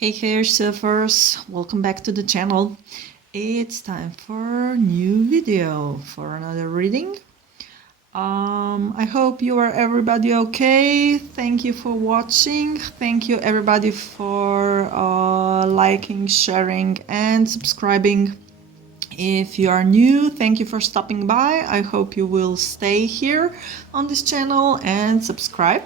Hey surfers, welcome back to the channel. It's time for a new video, for another reading. I hope you are everybody okay. Thank you for watching. Thank you everybody for liking, sharing and subscribing. If you are new, thank you for stopping by. I hope you will stay here on this channel and subscribe.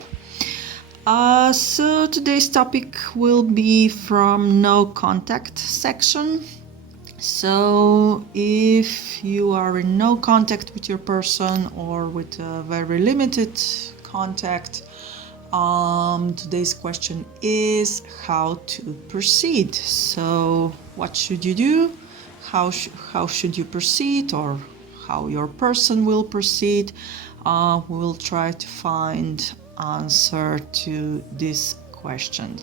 So today's topic will be from no contact section. So if you are in no contact with your person or with a very limited contact, today's question is how to proceed. So what should you do? How should you proceed, or how your person will proceed? We will try to find answer to this question.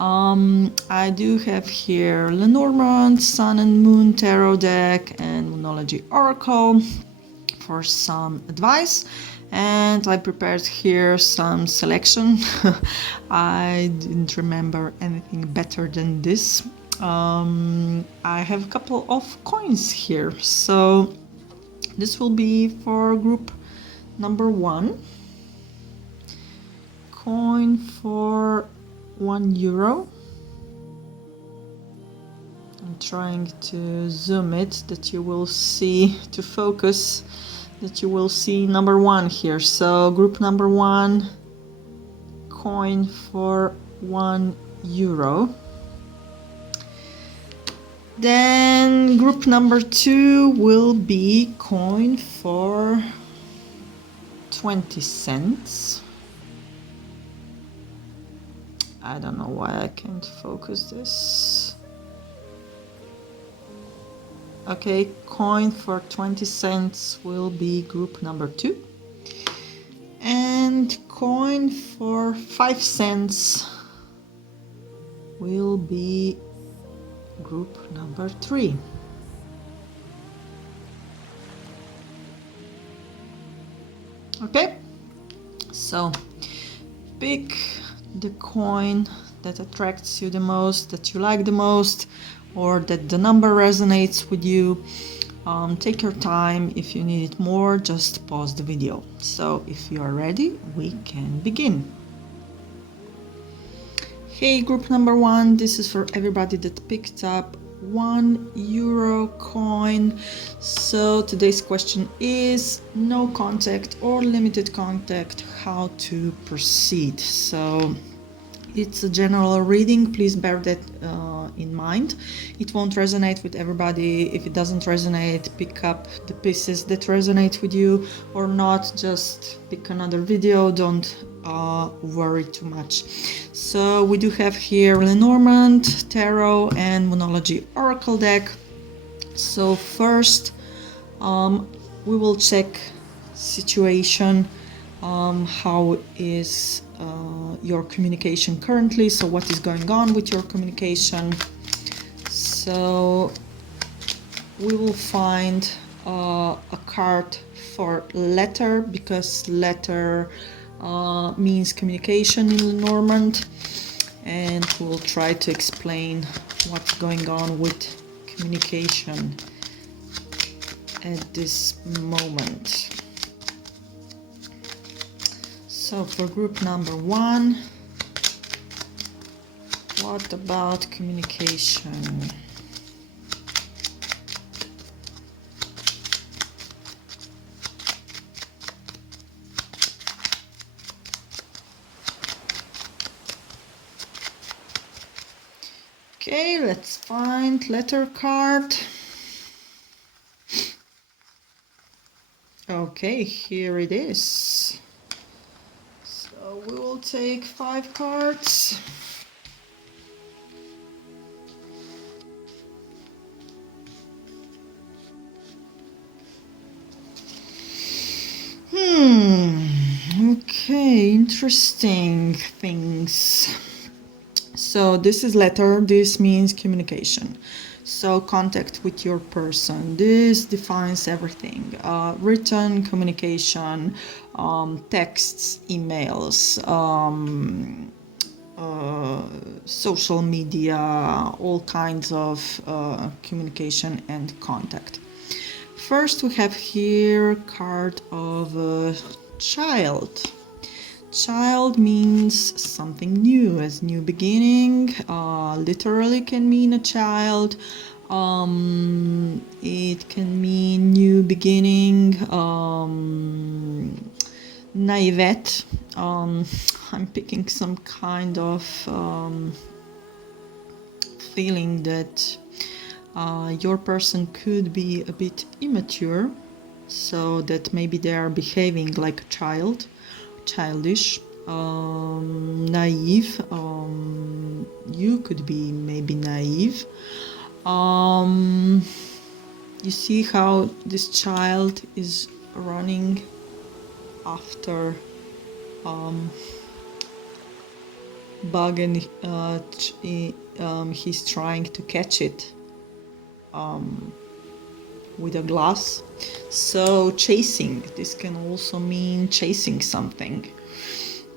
I do have here Lenormand, Sun and Moon Tarot deck and Moonology Oracle for some advice, and I prepared here some selection. I didn't remember anything better than this. I have a couple of coins here, so this will be for group number 1. Coin for €1. I'm trying to zoom it that you will see, to focus, that you will see number 1 here. So group number 1, coin for €1. Then group number 2 will be coin for 20 cents. I don't know why I can't focus this. Okay, coin for 20 cents will be group number 2. And coin for 5 cents will be group number 3. Okay, so pick the coin that attracts you the most, that you like the most, or that the number resonates with you. Take your time. If you need it more, just pause the video. So if you are ready, we can begin. Hey, group number 1, this is for everybody that picked up €1 coin. So today's question is no contact or limited contact, how to proceed. So it's a general reading, please bear that in mind. It won't resonate with everybody. If it doesn't resonate, pick up the pieces that resonate with you, or not, just pick another video. Don't worry too much. So we do have here Lenormand Tarot and Moonology Oracle deck. So first we will check situation. How is your communication currently? So what is going on with your communication? So we will find a card for letter, because letter means communication in Lenormand, and we'll try to explain what's going on with communication at this moment. So for group number 1, what about communication? Okay, let's find letter card. Okay, here it is. So we will take 5 cards. Okay, interesting things. So this is letter, this means communication. So contact with your person, this defines everything. Written communication, texts, emails, social media, all kinds of communication and contact. First, we have here card of a child. Child means something new, as new beginning. Literally can mean a child. It can mean new beginning. Naivete. I'm picking some kind of feeling that your person could be a bit immature, so that maybe they are behaving like a child, childish, naive. You could be maybe naive. You see how this child is running after bug, and he's trying to catch it with a glass. So chasing, this can also mean chasing something.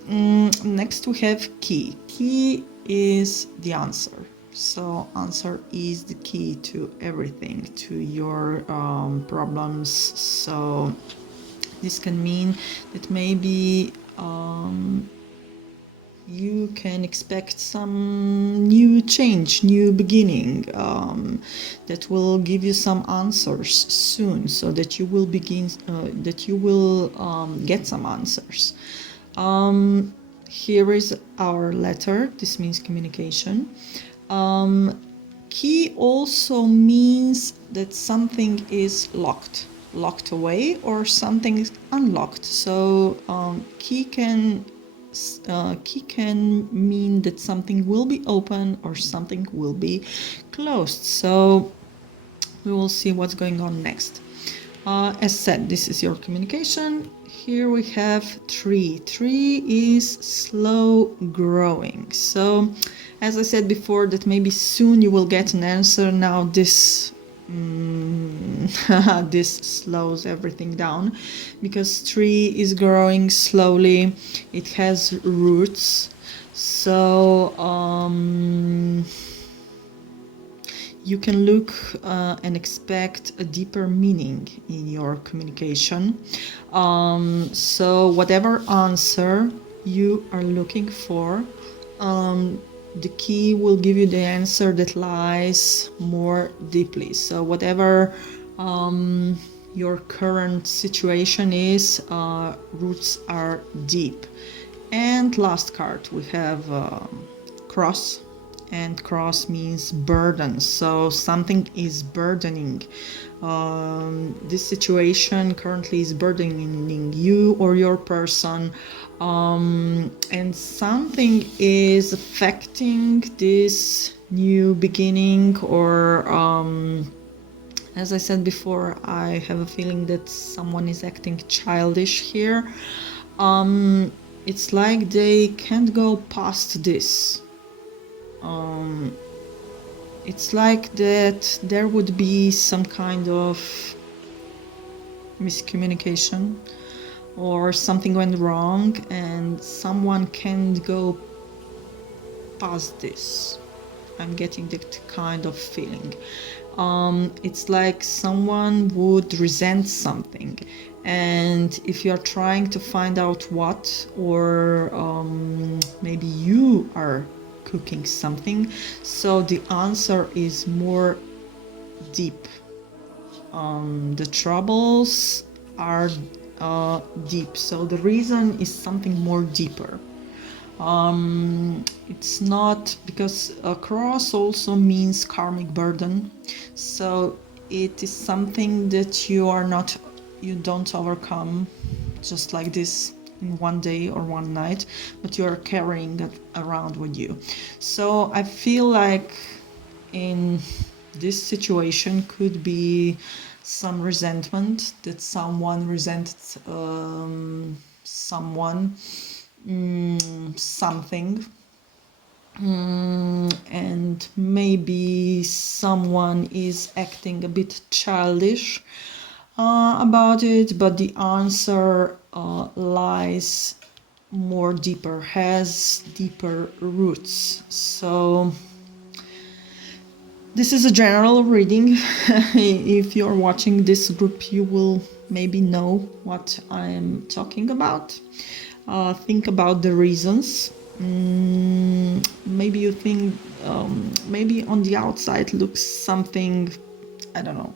Next we have key. Key is the answer. So answer is the key to everything, to your problems. So this can mean that maybe you can expect some new change, new beginning, that will give you some answers soon, so that you will get some answers. Here is our letter. This means communication. Key also means that something is locked away, or something is unlocked. So key can mean that something will be open or something will be closed. So we will see what's going on next. As said, this is your communication. Here we have tree. Tree is slow growing. So as I said before, that maybe soon you will get an answer. Now this this slows everything down, because tree is growing slowly. It has roots. So you can look and expect a deeper meaning in your communication. So whatever answer you are looking for, the key will give you the answer that lies more deeply. So whatever your current situation is, roots are deep. And last card, we have cross. And cross means burden. So something is burdening. This situation currently is burdening you or your person, and something is affecting this new beginning, or as I said before, I have a feeling that someone is acting childish here. It's like they can't go past this. It's like that there would be some kind of miscommunication, or something went wrong and someone can't go past this. I'm getting that kind of feeling. It's like someone would resent something, and if you're trying to find out what, or maybe you are cooking something, so the answer is more deep. The troubles are deep, so the reason is something more deeper. It's not, because cross also means karmic burden, so it is something that you don't overcome just like this in one day or one night, but you are carrying that around with you. So I feel like in this situation could be some resentment, that someone resented someone, something, and maybe someone is acting a bit childish about it, but the answer lies more deeper, has deeper roots. So this is a general reading. If you're watching this group, you will maybe know what I'm talking about. Think about the reasons. Maybe you think, maybe on the outside looks something, I don't know,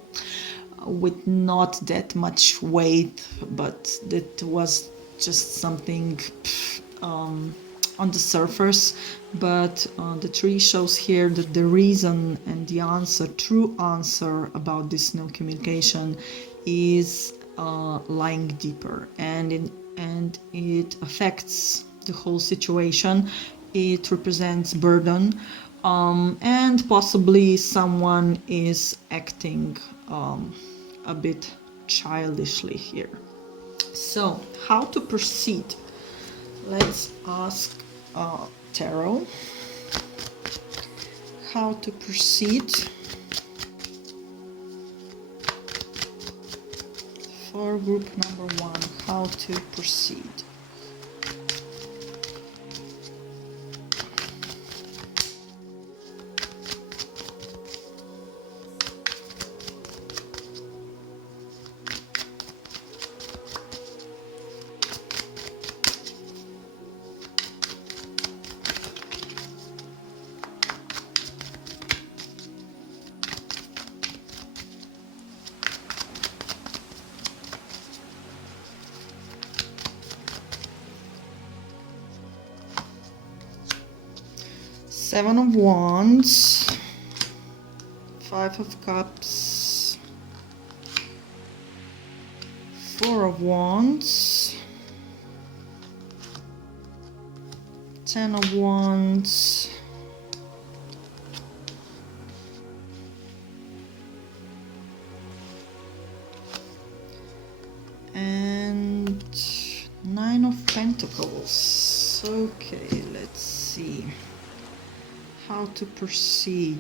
with not that much weight, but that was just something on the surface. But the tree shows here that the reason and the answer, true answer about this no communication is lying deeper, and it affects the whole situation. It represents burden, and possibly someone is acting a bit childishly here. So, how to proceed? Let's ask Tarot how to proceed for group number 1. How to proceed? Seven of Wands, Five of Cups, Four of Wands, Ten of Wands, and Nine of Pentacles. Okay, let's see how to proceed.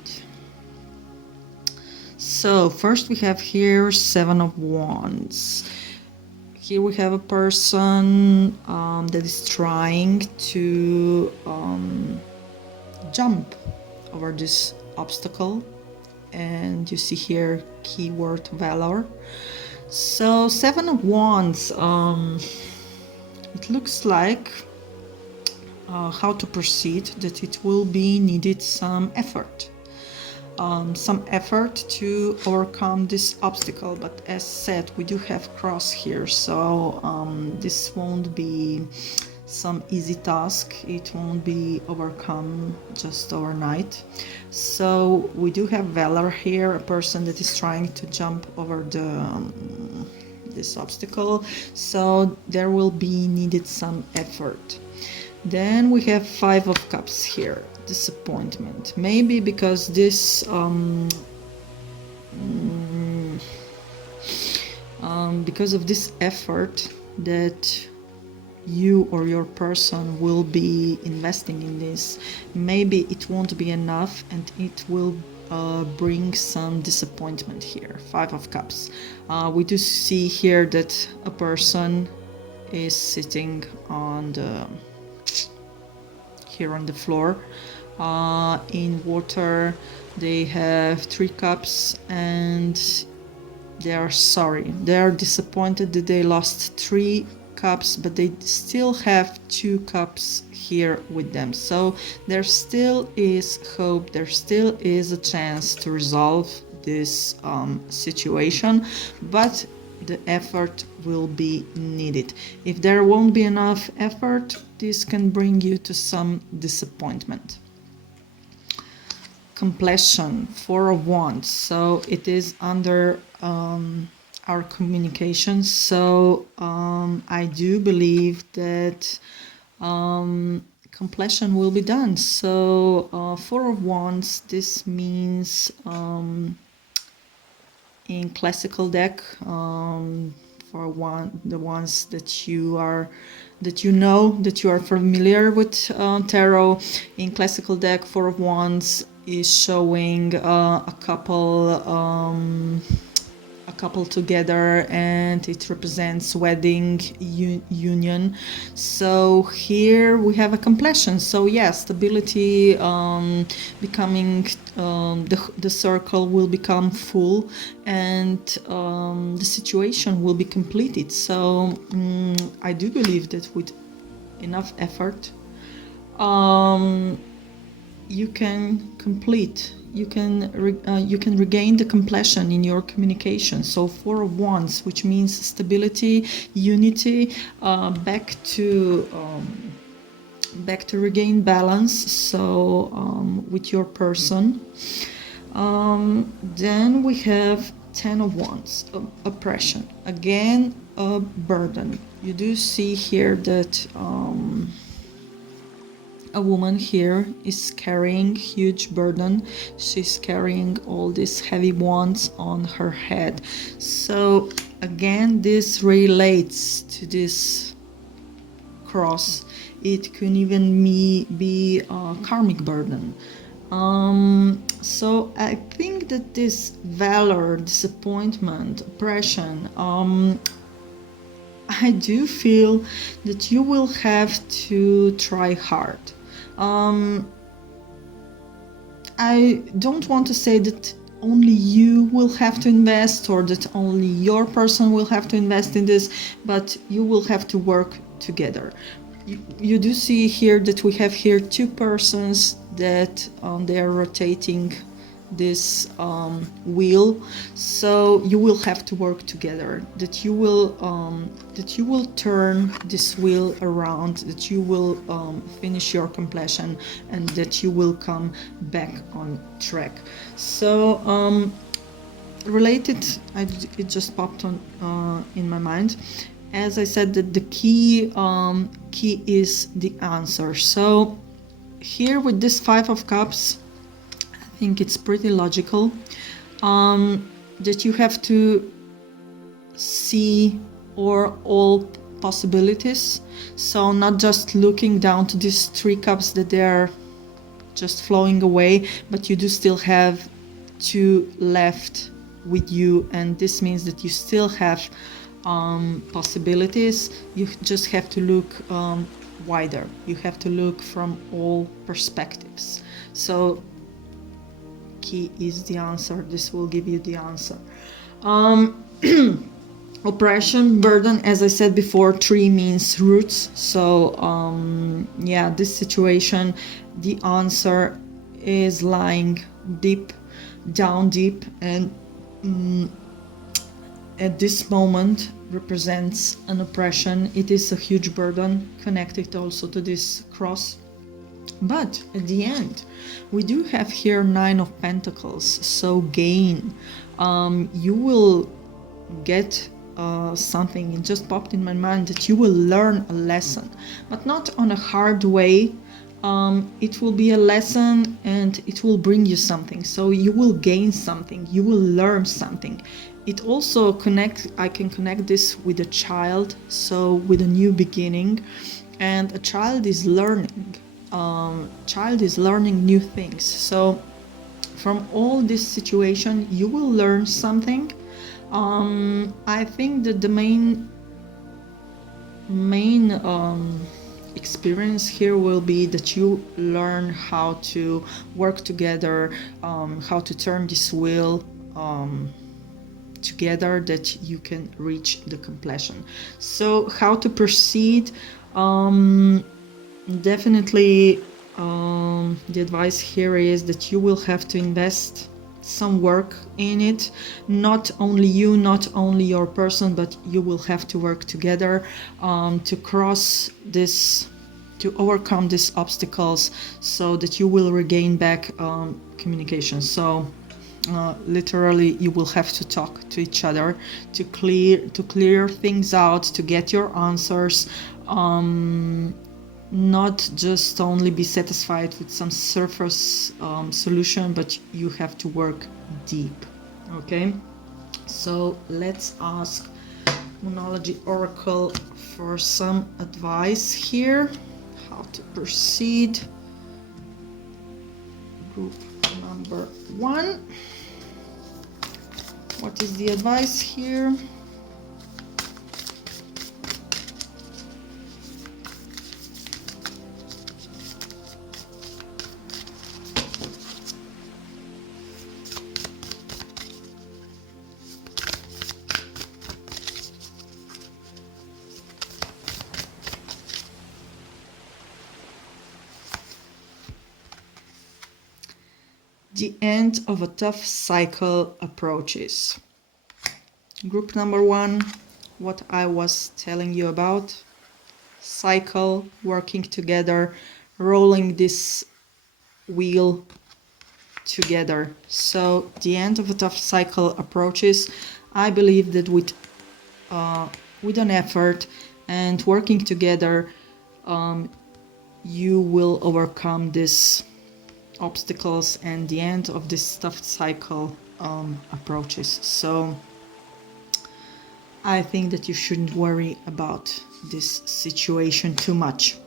So first we have here Seven of Wands. Here we have a person that is trying to jump over this obstacle, and you see here keyword valor. So Seven of Wands, it looks like how to proceed, that it will be needed some effort to overcome this obstacle. But as said, we do have cross here, so this won't be some easy task. It won't be overcome just overnight. So we do have valor here, a person that is trying to jump over this obstacle, so there will be needed some effort. Then we have Five of Cups here, disappointment. Maybe because this because of this effort that you or your person will be investing in this, maybe it won't be enough, and it will bring some disappointment here. Five of Cups. We do see here that a person is sitting on the floor in water. They have 3 cups and they are sorry. They are disappointed that they lost 3 cups, but they still have 2 cups here with them. So there still is hope, there still is a chance to resolve this situation, but the effort will be needed. If there won't be enough effort, this can bring you to some disappointment. Completion, Four of Wands. So it is under our communication. So I do believe that completion will be done. So Four of Wands, this means in classical deck, for the ones that you are familiar with tarot, in classical deck, Four of Wands is showing a couple couple together, and it represents wedding union. So here we have a completion. So yes, stability, becoming, the circle will become full, and the situation will be completed. So I do believe that with enough effort, you can complete, you can regain the completion in your communication. So 4 of Wands, which means stability, unity, back to regain balance, so with your person. Then we have 10 of Wands, oppression, again a burden. You do see here that a woman here is carrying huge burden. She's carrying all these heavy wands on her head. So again, this relates to this cross. It could even be a karmic burden. So I think that this valor, disappointment, oppression, I do feel that you will have to try hard. I don't want to say that only you will have to invest, or that only your person will have to invest in this, but you will have to work together. You do see here that we have here 2 persons that they are rotating this wheel. So you will have to work together, that you will turn this wheel around, that you will finish your completion, and that you will come back on track. So related, it just popped on in my mind. As I said, that the key is the answer. So here with this 5 of Cups, I think it's pretty logical that you have to see all possibilities. So not just looking down to these 3 cups that they are just flowing away, but you do still have 2 left with you, and this means that you still have possibilities. You just have to look wider. You have to look from all perspectives. So key is the answer. This will give you the answer. Oppression, burden, as I said before, 3 means roots. So yeah, this situation, the answer is lying deep, down deep, and at this moment represents an oppression. It is a huge burden connected also to this cross. But at the end, we do have here 9 of Pentacles, so gain. You will get something. It just popped in my mind that you will learn a lesson, but not on a hard way. It will be a lesson, and it will bring you something. So you will gain something, you will learn something. It also I can connect this with a child, so with a new beginning, and a child is learning. Child is learning new things. So from all this situation, you will learn something. I think that the main experience here will be that you learn how to work together, how to turn this wheel together, that you can reach the completion. So how to proceed? Definitely the advice here is that you will have to invest some work in it. Not only you, not only your person, but you will have to work together to cross this, to overcome these obstacles, so that you will regain back communication. So literally you will have to talk to each other to clear things out, to get your answers, not just only be satisfied with some surface solution, but you have to work deep. Okay, so let's ask Moonology Oracle for some advice here, how to proceed. Group number 1. What is the advice here? The end of a tough cycle approaches. Group number 1, what I was telling you about. Cycle, working together, rolling this wheel together. So the end of a tough cycle approaches. I believe that with an effort and working together, you will overcome these obstacles and the end of this tough cycle approaches. So I think that you shouldn't worry about this situation too much.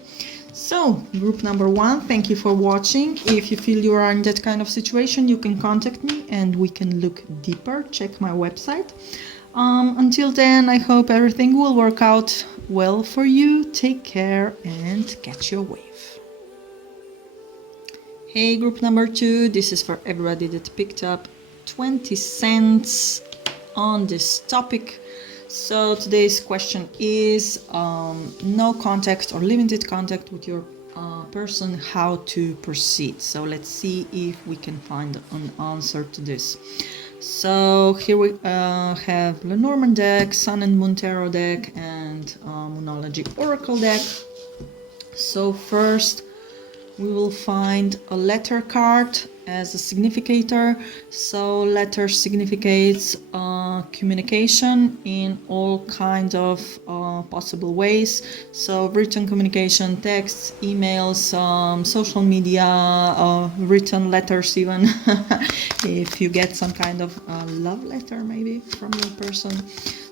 So, group number 1, thank you for watching. If you feel you are in that kind of situation, you can contact me and we can look deeper. Check my website. Until then, I hope everything will work out well for you. Take care and catch your wave. Hey, group number 2, this is for everybody that picked up 20 cents on this topic. So today's question is no contact or limited contact with your person, how to proceed. So let's see if we can find an answer to this. So here we have Lenormand deck, Sun and Moon Tarot deck, and Moonology Oracle deck. So first we will find a letter card as a significator. So letter significates communication in all kinds of possible ways. So written communication, texts, emails, social media, written letters even. If you get some kind of love letter maybe from your person.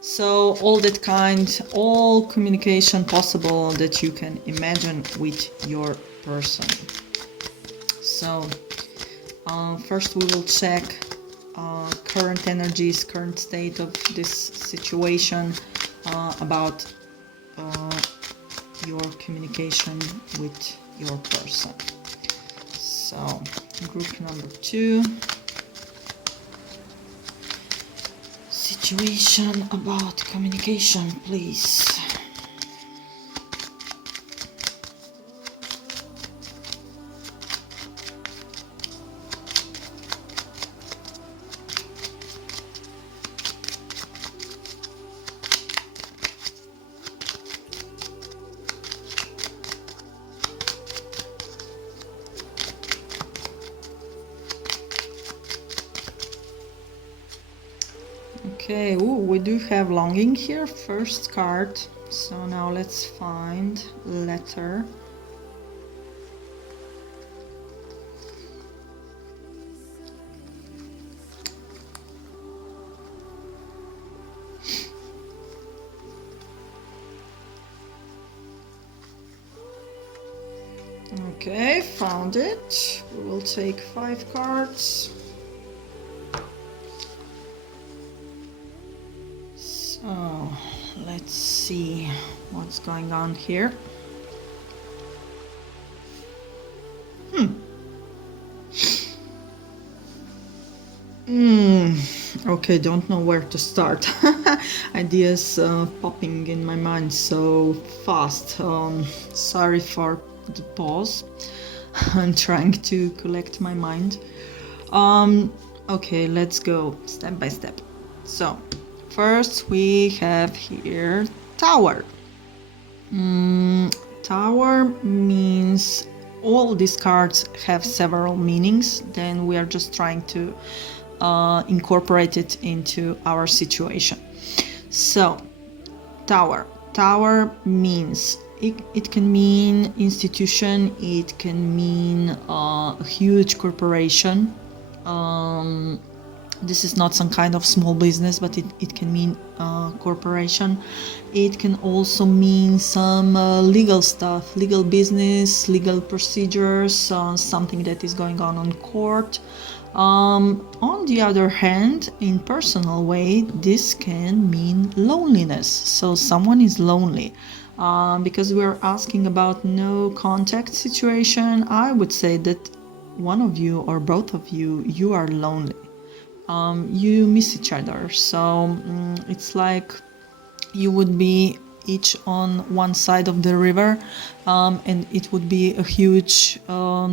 So all that kind, all communication possible that you can imagine with your person. So first we will check current energies, current state of this situation, about your communication with your person. So group number 2, situation about communication, please. Okay, we do have longing here, first card. So now let's find letter. Okay, found it. We will take 5 cards. So let's see what's going on here. Okay, don't know where to start. Ideas popping in my mind so fast. Sorry for the pause. I'm trying to collect my mind. Okay, let's go step by step. So first we have here Tower. Tower means all these cards have several meanings. Then we are just trying to incorporate it into our situation. So Tower means it can mean institution, it can mean a huge corporation. This is not some kind of small business, but it can mean corporation. It can also mean some legal stuff, legal business, legal procedures, something that is going on court. On the other hand, in personal way, this can mean loneliness. So someone is lonely. Because we're asking about no contact situation, I would say that one of you or both of you are lonely. You miss each other. So it's like you would be each on one side of the river, and it would be a huge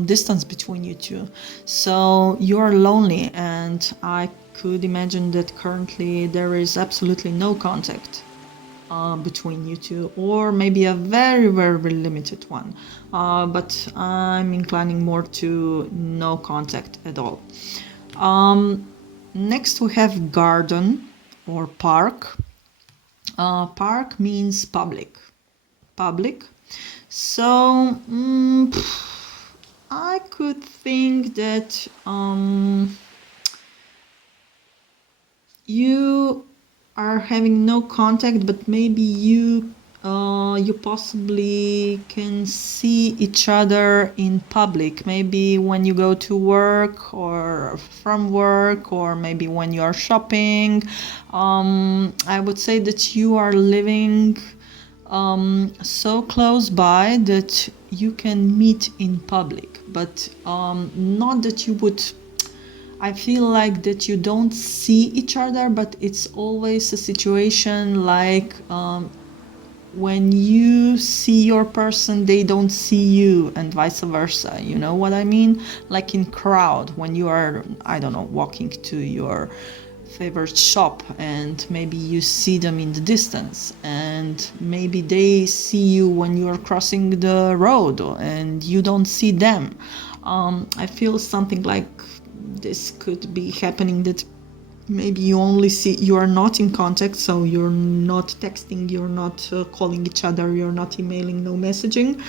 distance between you two. So you are lonely, and I could imagine that currently there is absolutely no contact between you two, or maybe a very, very limited one. But I'm inclining more to no contact at all. Next we have garden or park. Park means public. So I could think that you are having no contact, but maybe you possibly can see each other in public, maybe when you go to work or from work, or maybe when you are shopping. I would say that you are living so close by that you can meet in public, but not that you would. I feel like that you don't see each other, but it's always a situation like when you see your person, they don't see you, and vice versa. You know what I mean? Like in crowd, when you are, I don't know, walking to your favorite shop, and maybe you see them in the distance, and maybe they see you when you are crossing the road and you don't see them. I feel something like this could be happening, that maybe you only see, you are not in contact, so you're not texting, you're not calling each other, you're not emailing, no messaging,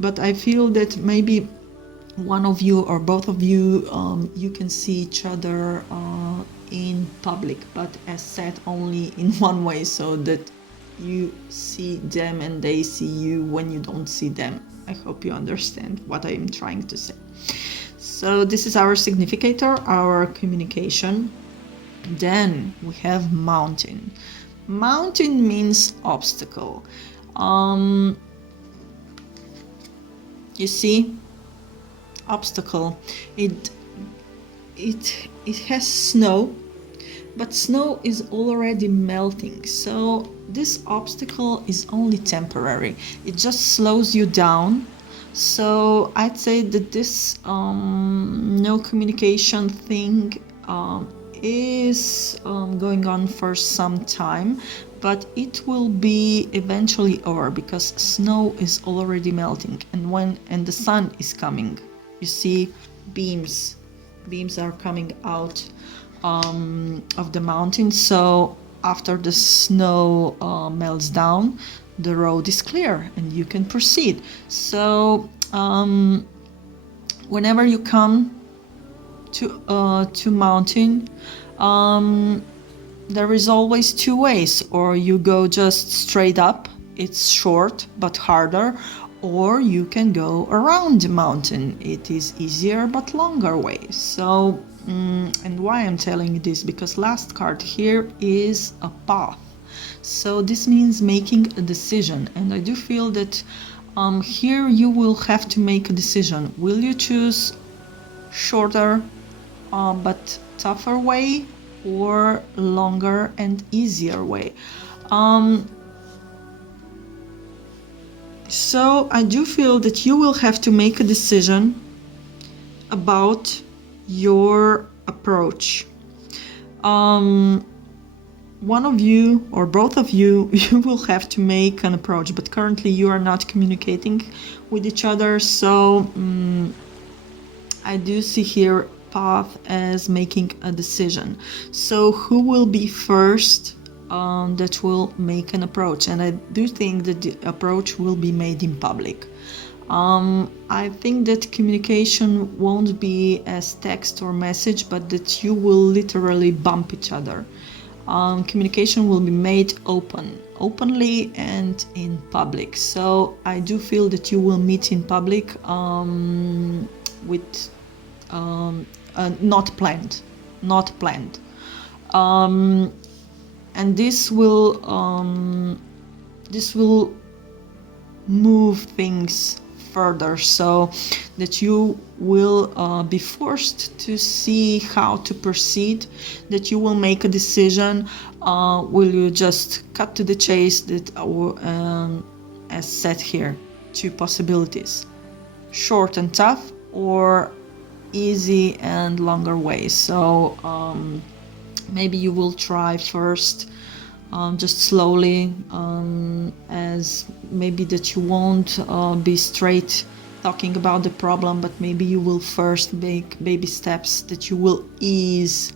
but I feel that maybe one of you or both of you, you can see each other in public, but as said, only in one way, so that you see them and they see you when you don't see them. I hope you understand what I am trying to say. So this is our significator, our communication. Then we have mountain. Mountain means obstacle. You see, obstacle. It has snow, but snow is already melting. So this obstacle is only temporary. It just slows you down. So I'd say that this no communication thing is going on for some time, but it will be eventually over, because snow is already melting, and the sun is coming. You see, beams are coming out of the mountain. So after the snow melts down, the road is clear and you can proceed. So whenever you come to mountain, there is always two ways. Or you go just straight up, it's short but harder, or you can go around the mountain. It is easier but longer way. So and why I'm telling you this, because last card here is a path. So this means making a decision, and I do feel that here you will have to make a decision. Will you choose shorter but tougher way, or longer and easier way? So I do feel that you will have to make a decision about your approach. One of you or both of you, you will have to make an approach, but currently you are not communicating with each other. So I do see here path as making a decision. So who will be first that will make an approach? And I do think that the approach will be made in public. I think that communication won't be as text or message, but that you will literally bump each other. Communication will be made openly and in public. So I do feel that you will meet in public with not planned, not planned. And this will move things further, so that you will be forced to see how to proceed, that you will make a decision. Will you just cut to the chase, that as said here, two possibilities: short and tough, or easy and longer way. So maybe you will try first just slowly, as maybe that you won't be straight talking about the problem, but maybe you will first make baby steps, that you will ease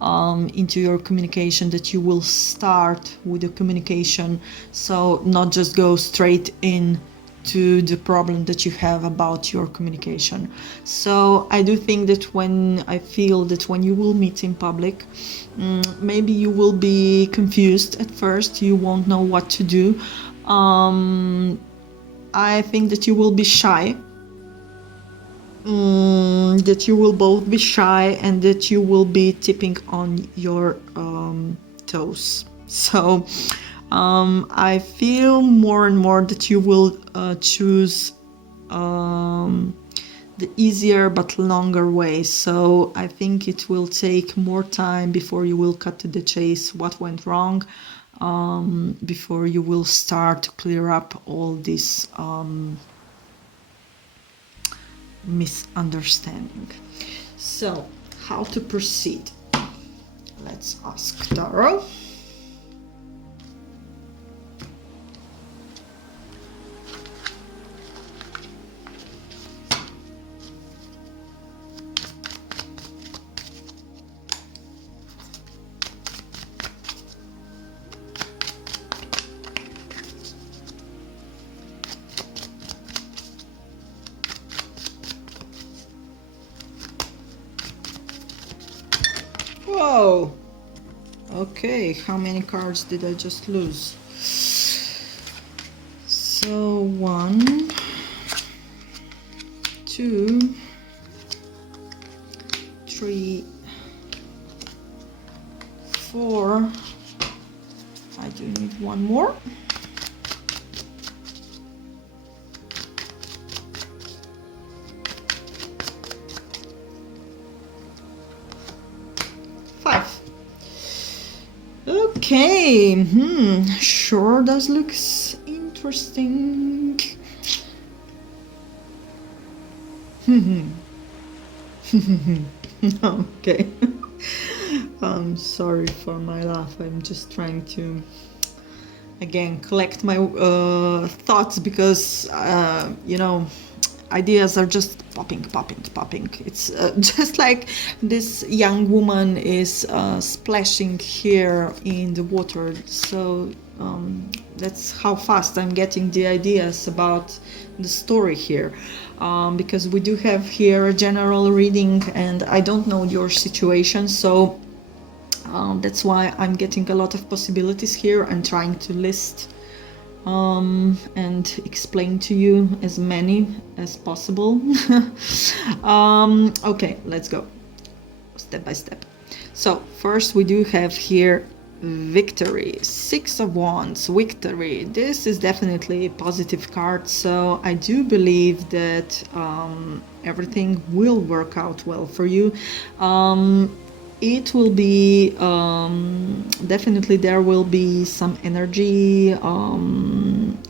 into your communication, that you will start with the communication, so not just go straight in to the problem that you have about your communication. So I do think that when you will meet in public, maybe you will be confused at first, you won't know what to do. I think that you will be shy, that you will both be shy, and that you will be tipping on your toes. So I feel more and more that you will choose the easier but longer way. So I think it will take more time before you will cut to the chase what went wrong, before you will start to clear up all this misunderstanding. So how to proceed? Let's ask Tarot. Whoa! Okay, how many cards did I just lose? So 1, 2, 3, 4. I do need one more. 5. Okay, sure does look interesting. Okay. I'm sorry for my laugh. I'm just trying to again collect my thoughts, because ideas are just popping. It's just like this young woman is splashing here in the water. So that's how fast I'm getting the ideas about the story here, because we do have here a general reading, and I don't know your situation, so that's why I'm getting a lot of possibilities here. I'm trying to list and explain to you as many as possible. Okay, let's go step by step. So first we do have here victory, 6 of Wands, victory. This is definitely a positive card, so I do believe that everything will work out well for you. It will be definitely, there will be some energy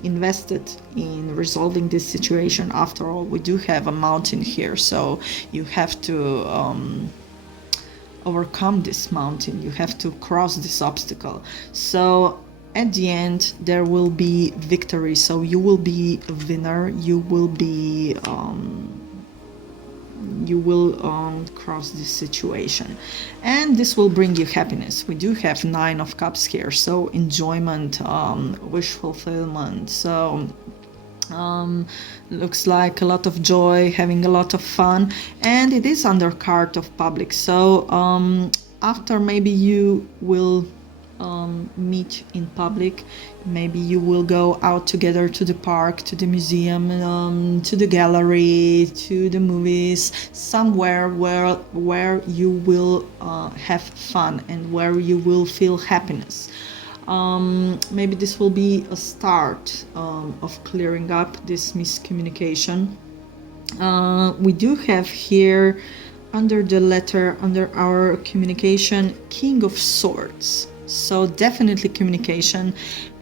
invested in resolving this situation. After all, we do have a mountain here, so you have to overcome this mountain, you have to cross this obstacle. So at the end there will be victory, so you will be a winner, you will be cross this situation, and this will bring you happiness. We do have 9 of Cups here, so enjoyment, wish fulfillment. So looks like a lot of joy, having a lot of fun, and it is under card of public. So after maybe you will meet in public. Maybe you will go out together to the park, to the museum, to the gallery, to the movies, somewhere where you will have fun and where you will feel happiness. Maybe this will be a start of clearing up this miscommunication. We do have here under the letter, under our communication, King of Swords. So definitely communication.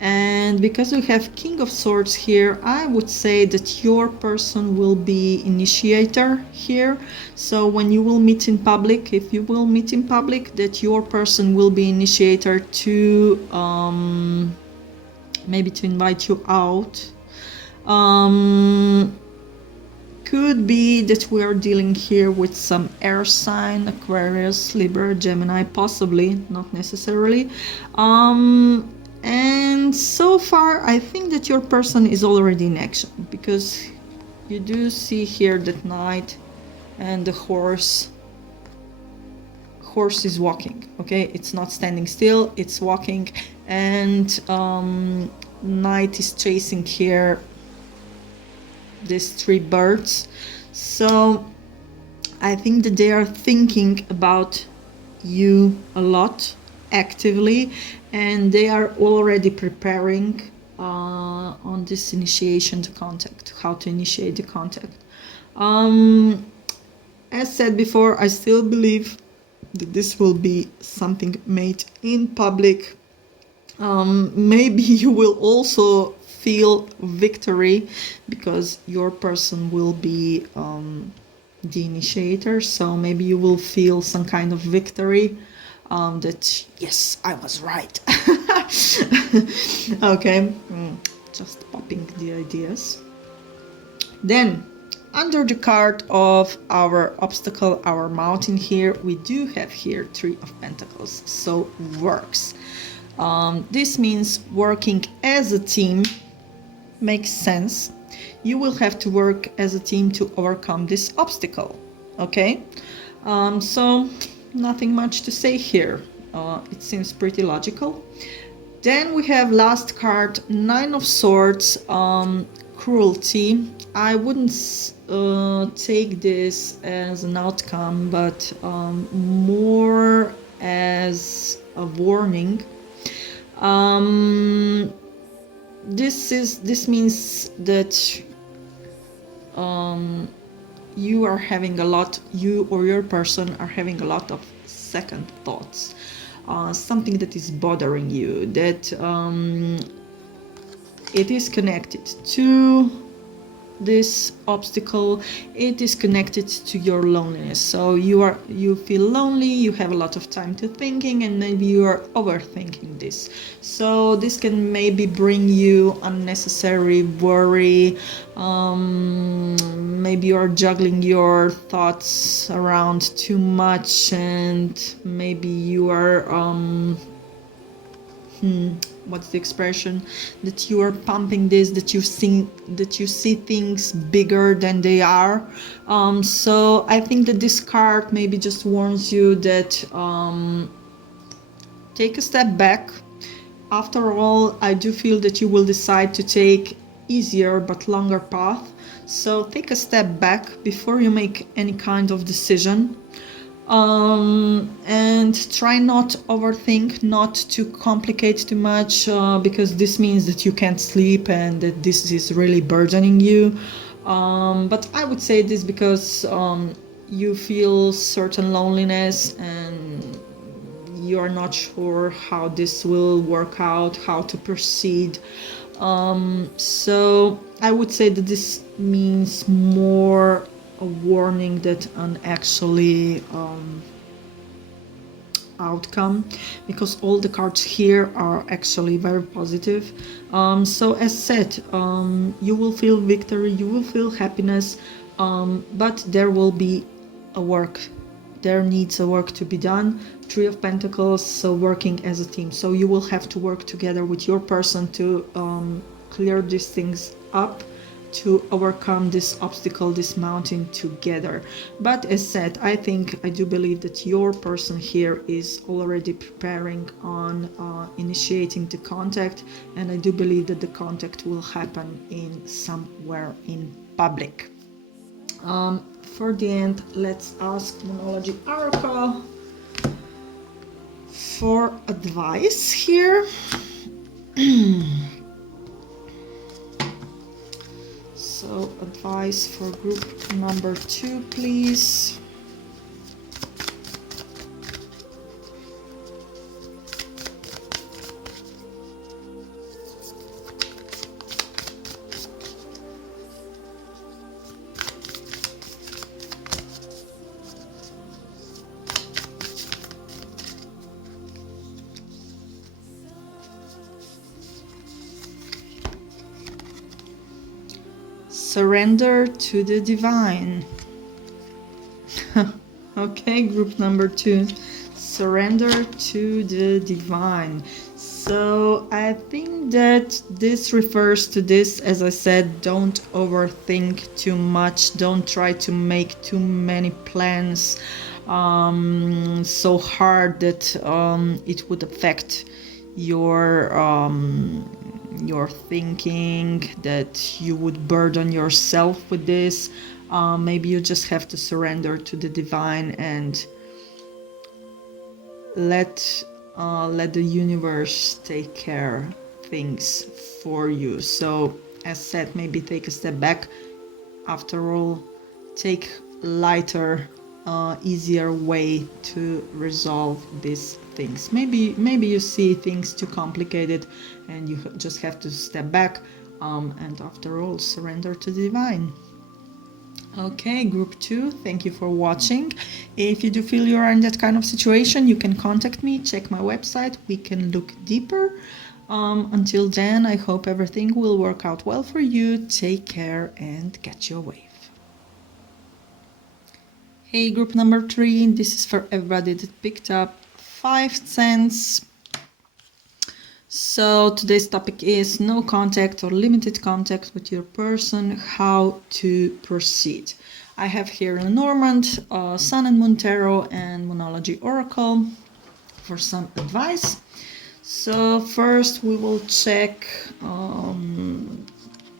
And because we have King of Swords here, I would say that your person will be initiator here. So when you will meet in public, if you will meet in public, that your person will be initiator to maybe to invite you out. Could be that we are dealing here with some air sign, Aquarius, Libra, Gemini, possibly, not necessarily. And so far, I think that your person is already in action, because you do see here that knight and the horse is walking, okay? It's not standing still, it's walking, and knight is chasing here these 3 birds. So I think that they are thinking about you a lot, actively, and they are already preparing on this initiation to contact, how to initiate the contact. As said before, I still believe that this will be something made in public. Maybe you will also feel victory, because your person will be the initiator, so maybe you will feel some kind of victory, that yes, I was right. Okay, just popping the ideas. Then under the card of our obstacle, our mountain here, we do have here 3 of Pentacles, so works. This means working as a team. Makes sense. You will have to work as a team to overcome this obstacle, okay? So nothing much to say here. It seems pretty logical. Then we have last card, 9 of Swords, cruelty. I wouldn't take this as an outcome, but more as a warning. This means that you are having a lot, you or your person are having a lot of second thoughts, something that is bothering you, that it is connected to this obstacle, it is connected to your loneliness. So you feel lonely, you have a lot of time to thinking, and maybe you are overthinking this. So this can maybe bring you unnecessary worry. Maybe you are juggling your thoughts around too much, and maybe you are what's the expression, that you are pumping this, that you see things bigger than they are. So I think that this card maybe just warns you that take a step back. After all, I do feel that you will decide to take easier but longer path. So take a step back before you make any kind of decision. And try not overthink, not to complicate too much, because this means that you can't sleep and that this is really burdening you. But I would say this because you feel certain loneliness and you are not sure how this will work out, how to proceed. So I would say that this means more a warning than an actually outcome, because all the cards here are actually very positive. So as said, you will feel victory, you will feel happiness, but there will be a work. There needs a work to be done. 3 of Pentacles, so working as a team. So you will have to work together with your person to clear these things up. to overcome this obstacle, this mountain together. But as said, I do believe that your person here is already preparing on initiating the contact, and I do believe that the contact will happen in somewhere in public. For the end, let's ask Monology Oracle for advice here. So advice for group number 2, please. Surrender to the divine. Okay, group number 2, surrender to the divine. So I think that this refers to this, as I said, don't overthink too much, don't try to make too many plans so hard that it would affect your thinking, that you would burden yourself with this. Maybe you just have to surrender to the divine and let the universe take care things for you. So as said, maybe take a step back. After all, take lighter, easier way to resolve these things. Maybe you see things too complicated and you just have to step back, and after all, surrender to the divine. Okay, group 2, thank you for watching. If you do feel you are in that kind of situation, you can contact me, check my website, we can look deeper. Until then, I hope everything will work out well for you. Take care and catch your wave. Hey, group number 3, this is for everybody that picked up 5 cents. So today's topic is no contact or limited contact with your person, how to proceed. I have here Lenormand, Sun and Moon Tarot, and Monology Oracle for some advice. So first we will check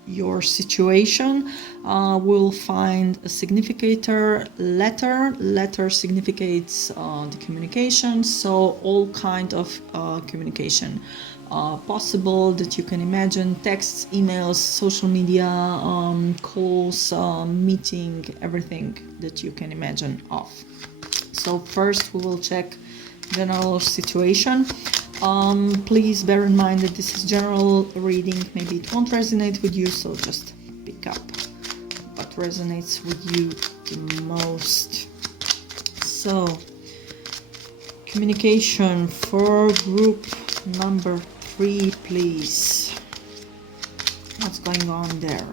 your situation. We'll find a significator, letter. Letter significates the communication, so all kind of communication possible that you can imagine: texts, emails, social media, calls, meeting, everything that you can imagine of. So first we will check general situation. Please bear in mind that this is general reading. Maybe it won't resonate with you, so just pick up what resonates with you the most. So, communication for group number 3, please. What's going on there?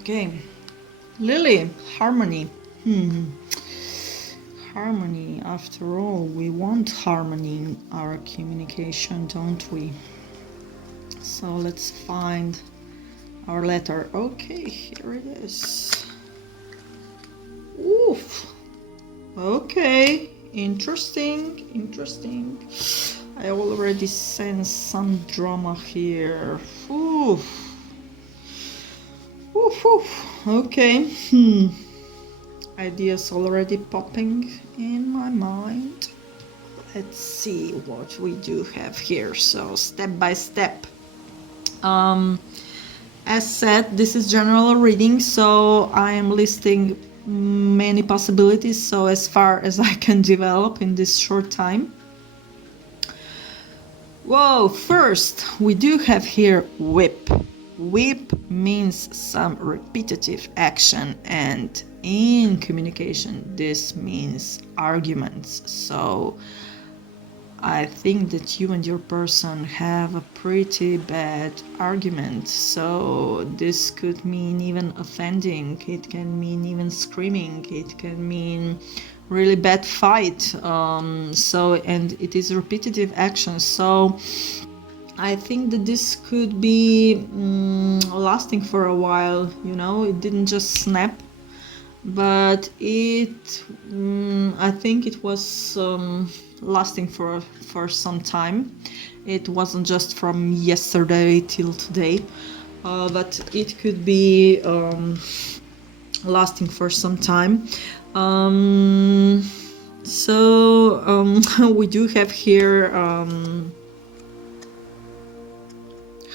Okay, Lily, harmony. Harmony, after all, we want harmony in our communication, don't we? So let's find our letter. Okay, here it is. Oof. Okay, interesting. I already sense some drama here. Oof. Okay, ideas already popping in my mind. Let's see what we do have here. So step by step. As said, this is general reading, so I am listing many possibilities, so as far as I can develop in this short time. Whoa, first we do have here whip. Whip means some repetitive action, and in communication this means arguments. So I think that you and your person have a pretty bad argument. So this could mean even offending, it can mean even screaming, it can mean really bad fight. And it is repetitive action. So I think that this could be lasting for a while, it didn't just snap, but I think it was lasting for some time. It wasn't just from yesterday till today, but it could be lasting for some time. We do have here,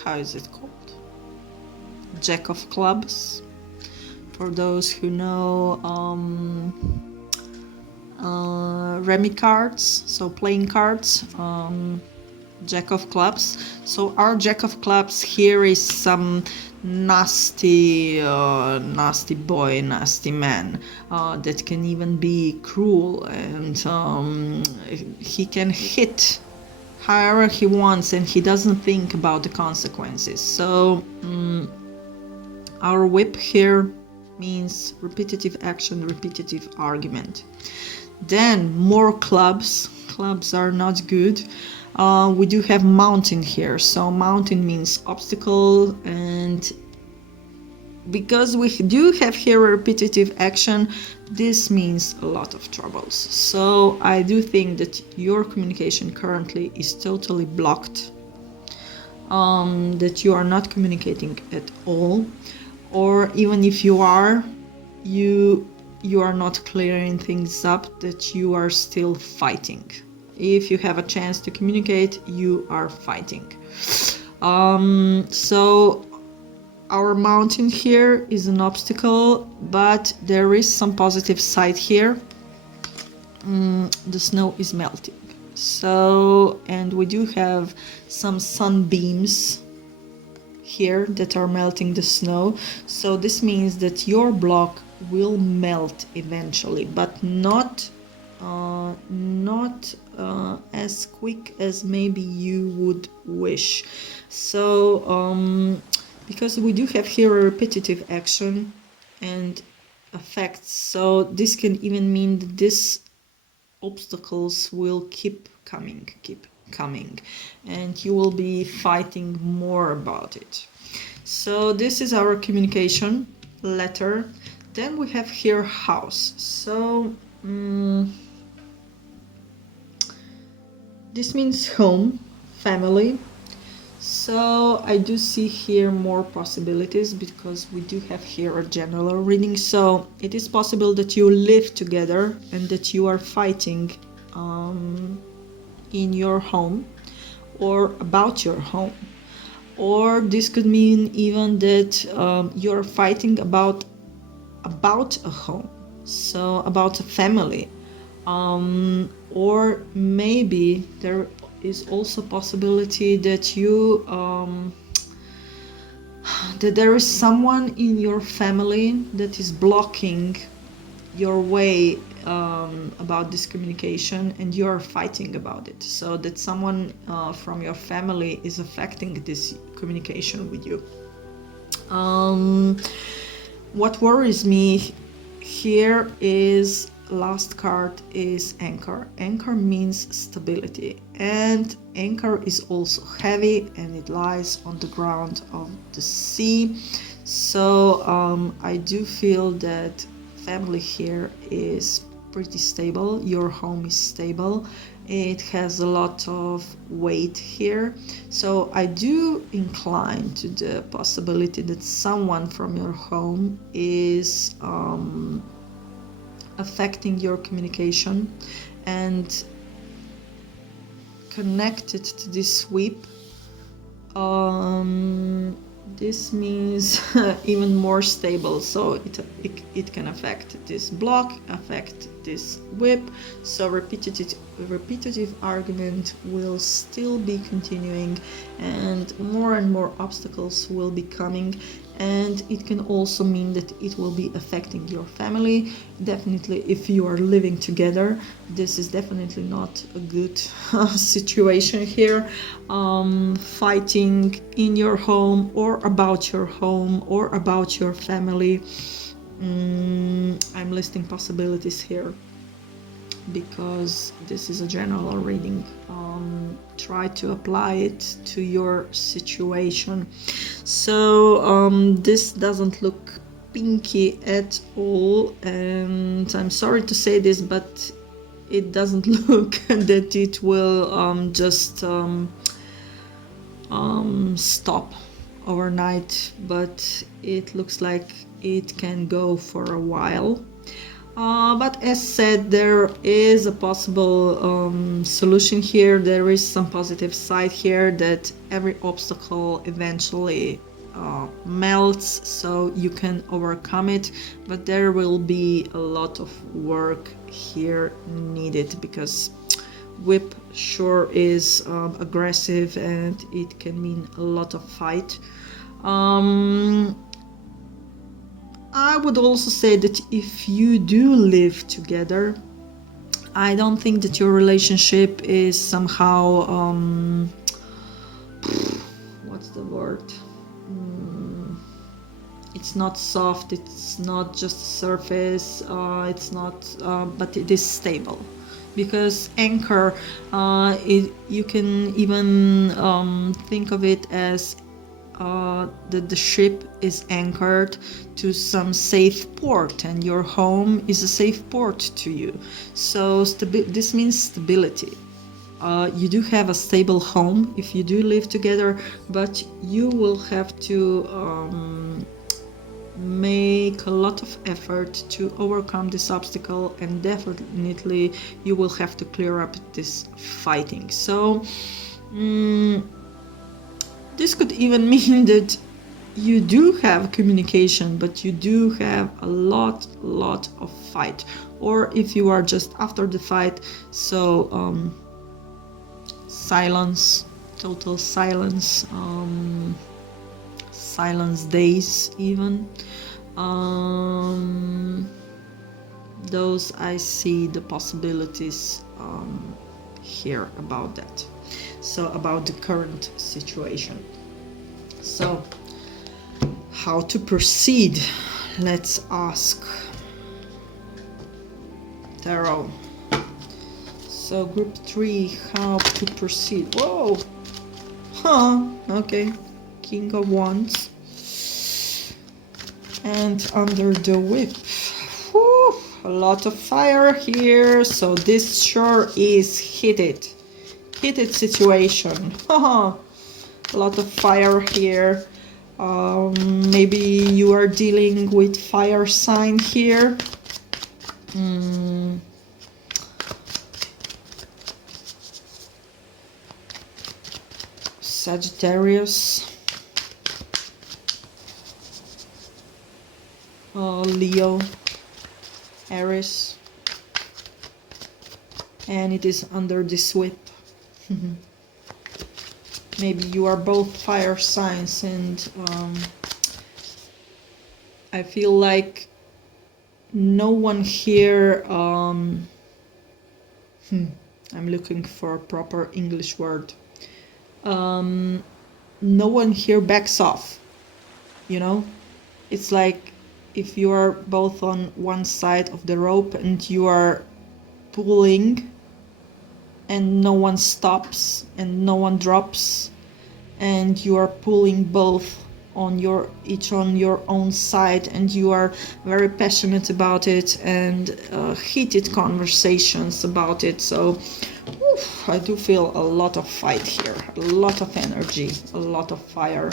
how is it called? Jack of clubs. For those who know Remy cards, so playing cards, Jack of clubs. So our Jack of clubs here is some nasty boy, nasty man that can even be cruel, and he can hit however he wants, and he doesn't think about the consequences. So our whip here means repetitive action, repetitive argument. Then more clubs. Clubs are not good. We do have mountain here. So mountain means obstacle, and because we do have here repetitive action, this means a lot of troubles. So I do think that your communication currently is totally blocked, that you are not communicating at all, or even if you are, you are not clearing things up, that you are still fighting. If you have a chance to communicate, you are fighting. So our mountain here is an obstacle, but there is some positive side here. The snow is melting. So, and we do have some sunbeams here that are melting the snow. So this means that your block will melt eventually, but not as quick as maybe you would wish. So because we do have here a repetitive action and effects, so this can even mean that these obstacles will keep coming, and you will be fighting more about it. So this is our communication letter. Then we have here house. So this means home, family. So I do see here more possibilities, because we do have here a general reading. So it is possible that you live together and that you are fighting in your home or about your home. Or this could mean even that you're fighting about a home, so about a family. Or maybe there is also possibility that you that there is someone in your family that is blocking your way about this communication, and you are fighting about it. So that someone from your family is affecting this communication with you. What worries me here is last card is anchor. Anchor means stability, and anchor is also heavy, and it lies on the ground of the sea. So I do feel that family here is pretty stable. Your home is stable. It has a lot of weight here. So I do incline to the possibility that someone from your home is affecting your communication, and connected to this sweep. This means even more stable, so it can affect this block, affect this whip. So repetitive argument will still be continuing, and more obstacles will be coming, and it can also mean that it will be affecting your family. Definitely, if you are living together, this is definitely not a good situation here. Fighting in your home or about your home or about your family. I'm listing possibilities here because this is a general reading. Try to apply it to your situation. So this doesn't look pinky at all, and I'm sorry to say this, but it doesn't look that it will just stop overnight, but it looks like it can go for a while. But as said, there is a possible solution here. There is some positive side here that every obstacle eventually melts, so you can overcome it. But there will be a lot of work here needed because whip sure is aggressive and it can mean a lot of fight. I would also say that if you do live together, I don't think that your relationship is somehow what's the word? It's not soft, it's not just surface, it's not but it is stable, because anchor, you can even think of it as that the ship is anchored to some safe port, and your home is a safe port to you. So this means stability. You do have a stable home if you do live together, but you will have to make a lot of effort to overcome this obstacle, and definitely you will have to clear up this fighting. So this could even mean that you do have communication, but you do have a lot of fight. Or if you are just after the fight, so silence, total silence, silence days even. Those I see the possibilities here about that. So about the current situation. So how to proceed? Let's ask Tarot. So group 3, how to proceed? Whoa! Okay. King of Wands. And under the whip. Whew, a lot of fire here. So this sure is heated situation. A lot of fire here. Maybe you are dealing with fire sign here. Sagittarius, Leo, Aries, and it is under this whip. Maybe you are both fire signs, and I feel like no one here, I'm looking for a proper English word. No one here backs off, you know? It's like if you are both on one side of the rope and you are pulling and no one stops and no one drops, and you are pulling both on each on your own side, and you are very passionate about it, and heated conversations about it. So I do feel a lot of fight here, a lot of energy, a lot of fire.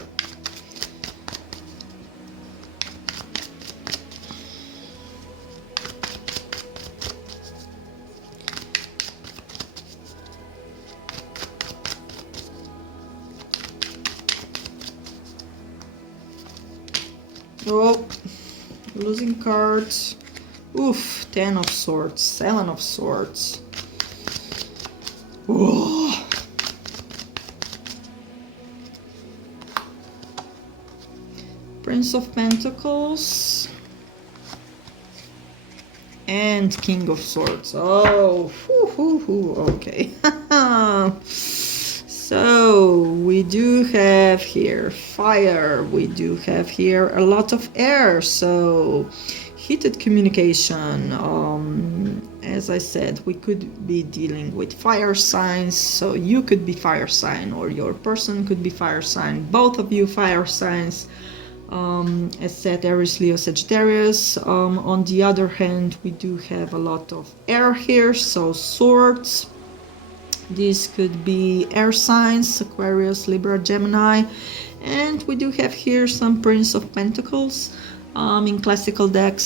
Oh, losing cards. Oof, 10 of swords, 7 of swords. Oh. Prince of Pentacles and King of Swords. Oh, okay. So we do have here fire, we do have here a lot of air, so heated communication. As I said, we could be dealing with fire signs, so you could be fire sign or your person could be fire sign, both of you fire signs. As said, Aries, Leo, Sagittarius. On the other hand, we do have a lot of air here, so swords. These could be air signs, Aquarius, Libra, Gemini. And we do have here some Prince of Pentacles. In classical deck,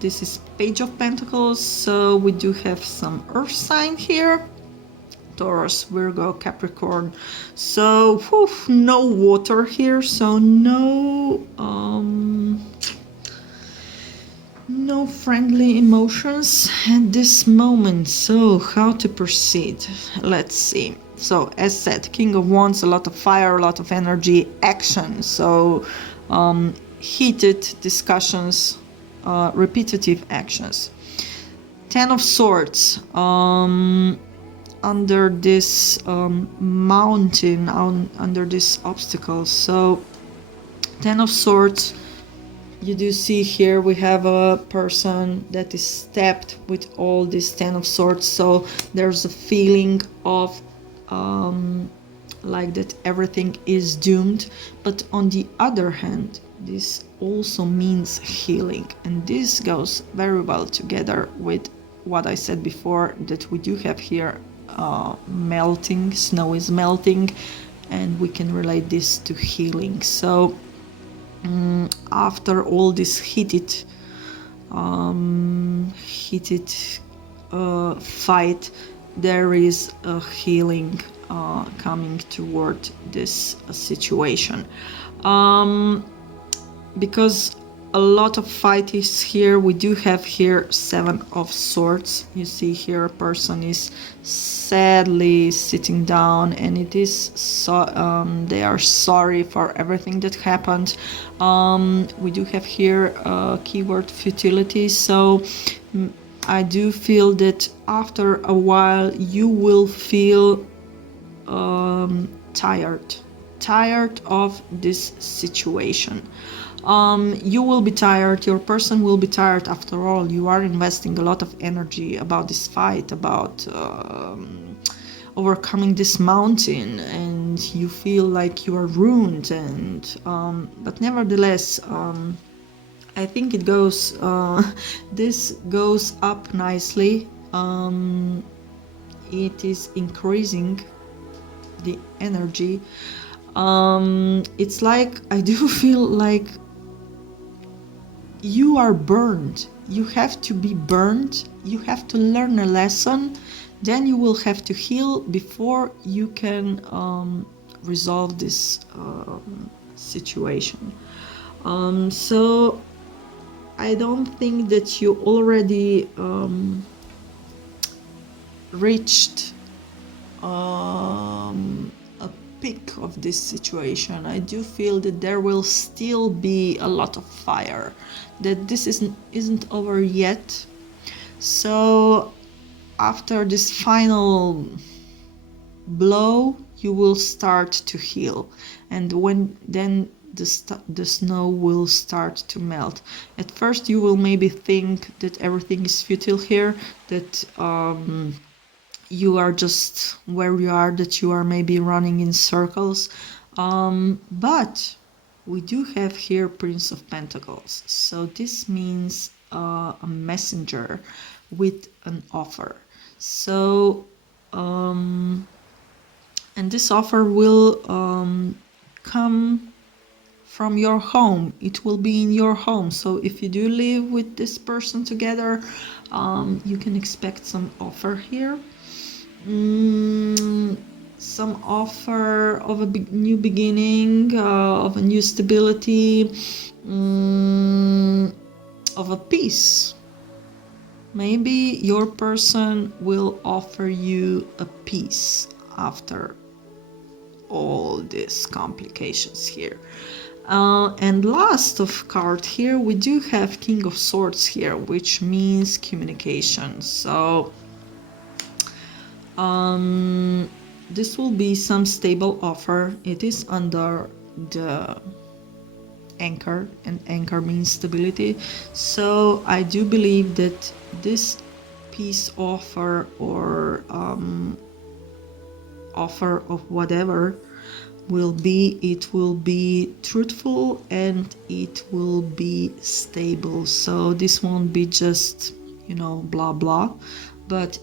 this is Page of Pentacles, so we do have some earth sign here. Taurus, Virgo, Capricorn. So no water here, so no friendly emotions at this moment. So how to proceed? Let's see. So as said, King of Wands, a lot of fire, a lot of energy, action. So heated discussions, repetitive actions. 10 of Swords. Under this mountain, under this obstacle. So 10 of Swords, you do see here we have a person that is stabbed with all this 10 of Swords, so there's a feeling of like that everything is doomed. But on the other hand, this also means healing, and this goes very well together with what I said before, that we do have here melting, snow is melting, and we can relate this to healing. So after all this heated fight, there is a healing coming toward this situation, because a lot of fight is here. We do have here 7 of Swords. You see here a person is sadly sitting down, and it is so they are sorry for everything that happened. We do have here keyword futility, so I do feel that after a while you will feel tired of this situation. You will be tired, your person will be tired. After all, you are investing a lot of energy about this fight, about overcoming this mountain, and you feel like you are ruined. And but nevertheless, I think it goes this goes up nicely. It is increasing the energy. It's like I do feel like you are burned. You have to be burned. You have to learn a lesson. Then you will have to heal before you can resolve this situation. So I don't think that you already reached a peak of this situation. I do feel that there will still be a lot of fire, that this isn't over yet. So after this final blow, you will start to heal, and then the snow will start to melt. At first you will maybe think that everything is futile here, that you are just where you are, that you are maybe running in circles, but we do have here Prince of Pentacles, so this means a messenger with an offer. So and this offer will come from your home. It will be in your home. So if you do live with this person together, you can expect some offer here. some offer of a new beginning, of a new stability, of a peace. Maybe your person will offer you a peace after all these complications here. And last of card here, we do have King of Swords here, which means communication. So this will be some stable offer. It is under the anchor, and anchor means stability. So I do believe that this peace offer or offer of whatever it will be truthful and it will be stable. So this won't be just, you know, blah blah, but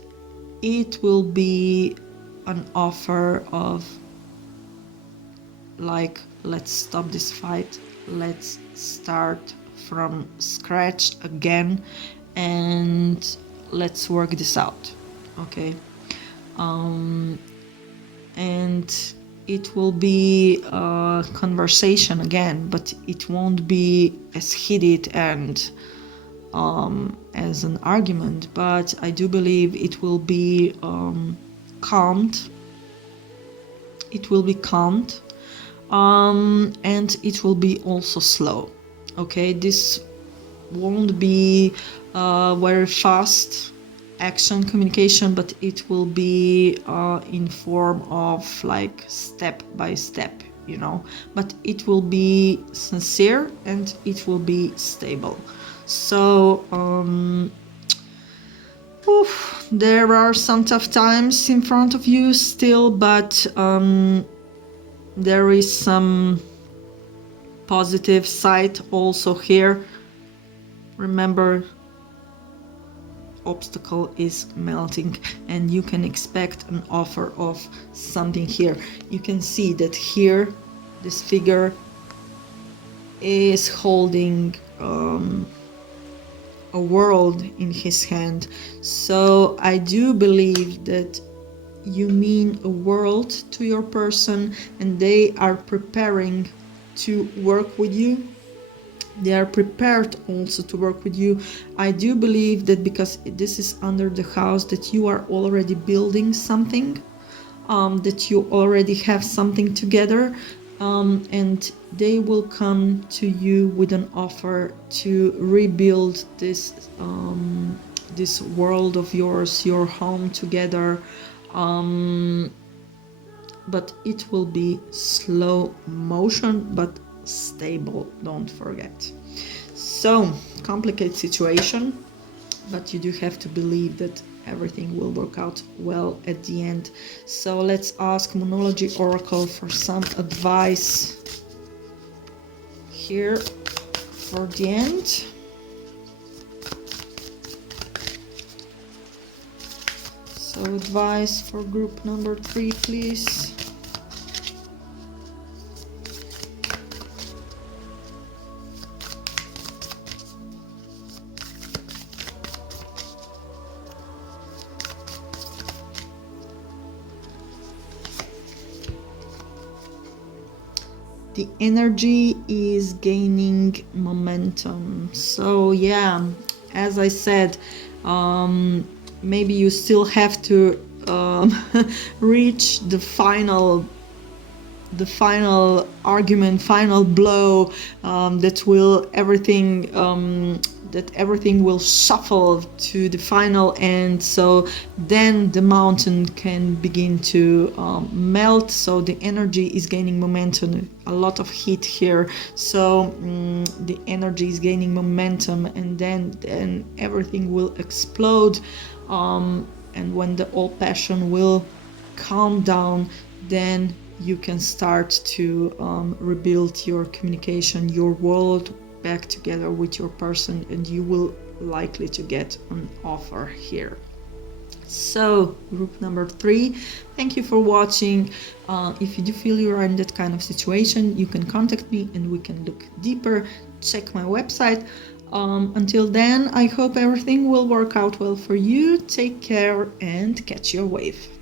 it will be an offer of like, let's stop this fight, let's start from scratch again, and let's work this out. Okay. And it will be a conversation again, but it won't be as heated and as an argument, but I do believe it will be calmed. It will be calmed, and it will be also slow. Okay, this won't be very fast action communication, but it will be in form of like step by step, you know, but it will be sincere and it will be stable. So there are some tough times in front of you still, but there is some positive side also here. Remember, obstacle is melting and you can expect an offer of something here. You can see that here this figure is holding a world in his hand. So I do believe that you mean a world to your person and they are preparing to work with you. They are prepared also to work with you. I do believe that because this is under the house, that you are already building something, that you already have something together, and they will come to you with an offer to rebuild this this world of yours, your home together. But it will be slow motion, but stable, don't forget. So complicated situation, but you do have to believe that everything will work out well at the end. So let's ask Moonology Oracle for some advice here for the end. So advice for group number 3, please. The energy is gaining momentum. So yeah, as I said, maybe you still have to reach the final argument, final blow, that will everything will shuffle to the final end. So then the mountain can begin to melt. So the energy is gaining momentum, a lot of heat here. So the energy is gaining momentum, and then everything will explode. And when the all passion will calm down, then you can start to rebuild your communication, your world back together with your person, and you will likely to get an offer here. So group number 3, thank you for watching. If you do feel you are in that kind of situation, you can contact me and we can look deeper. Check my website. Until then, I hope everything will work out well for you. Take care and catch your wave.